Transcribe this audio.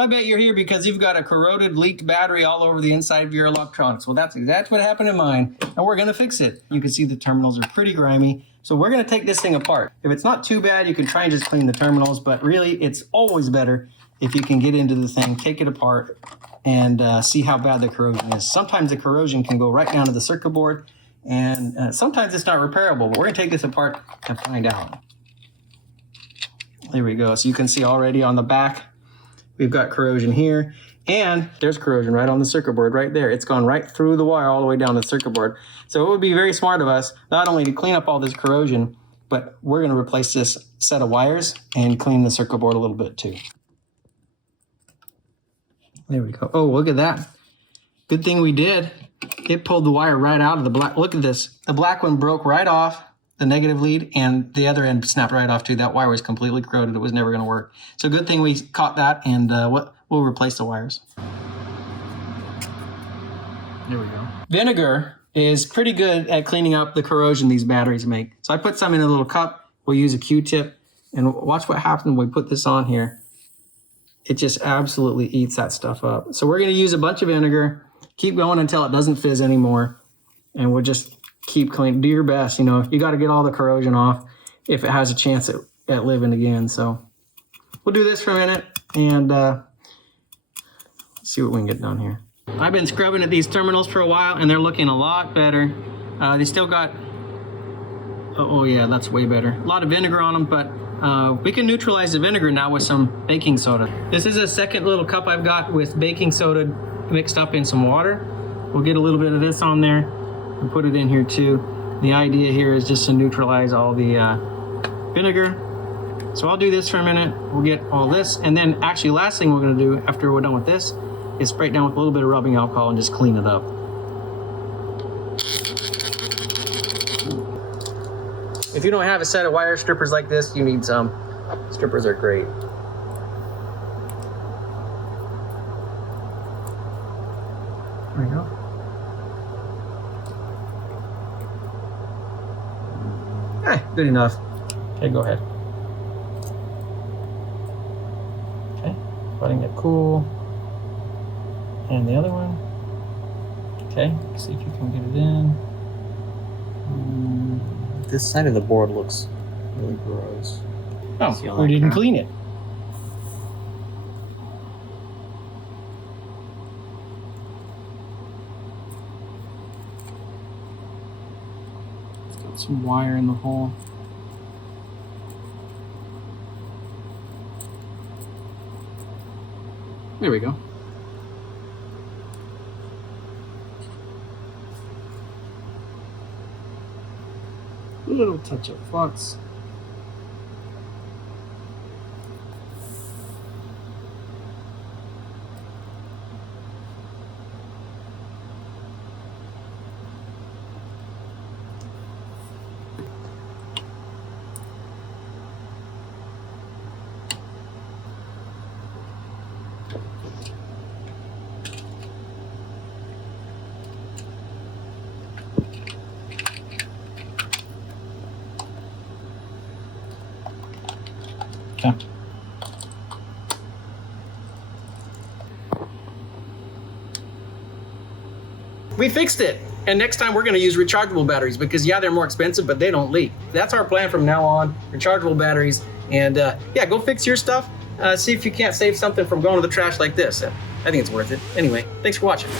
I bet you're here because you've got a corroded, leaked battery all over the inside of your electronics. Well, that's exactly what happened in mine, and we're gonna fix it. You can see the terminals are pretty grimy, so we're gonna take this thing apart. If it's not too bad, you can try and just clean the terminals, but really, it's always better if you can get into the thing, take it apart, and see how bad the corrosion is. Sometimes the corrosion can go right down to the circuit board, and sometimes it's not repairable, but we're gonna take this apart and find out. There we go. So you can see already on the back, we've got corrosion here, and there's corrosion right on the circuit board right there. It's gone right through the wire all the way down the circuit board. So it would be very smart of us not only to clean up all this corrosion, but we're going to replace this set of wires and clean the circuit board a little bit too. There we go. Oh, look at that. Good thing we did. It pulled the wire right out of the black. Look at this. The black one broke right off the negative lead, and the other end snapped right off too. That wire was completely corroded. It was never going to work. So good thing we caught that, and we'll replace the wires. There we go. Vinegar is pretty good at cleaning up the corrosion these batteries make. So I put some in a little cup. We'll use a Q-tip, and watch what happens when we put this on here. It just absolutely eats that stuff up. So we're going to use a bunch of vinegar, keep going until it doesn't fizz anymore, and we'll just keep clean. Do your best. You know, you got to get all the corrosion off if it has a chance at living again. So we'll do this for a minute and see what we can get done here. I've been scrubbing at these terminals for a while, and they're looking a lot better. They still got, oh yeah, that's way better. A lot of vinegar on them, but we can neutralize the vinegar now with some baking soda. This is a second little cup I've got with baking soda mixed up in some water. We'll get a little bit of this on there and put it in here too. The idea here is just to neutralize all the vinegar. So I'll do this for a minute. We'll get all this, and then actually last thing we're gonna do after we're done with this is spray it down with a little bit of rubbing alcohol and just clean it up. If you don't have a set of wire strippers like this, you need some. Strippers are great. There we go. Good enough. Okay, go ahead. Okay, letting it cool. And the other one. Okay, see if you can get it in. This side of the board looks really gross. Oh, we didn't clean it. It's got some wire in the hole. There we go. A little touch of flux. Okay. We fixed it. And next time we're gonna use rechargeable batteries because yeah, they're more expensive, but they don't leak. That's our plan from now on, rechargeable batteries. And yeah, go fix your stuff. See if you can't save something from going to the trash like this. I think it's worth it. Anyway, thanks for watching.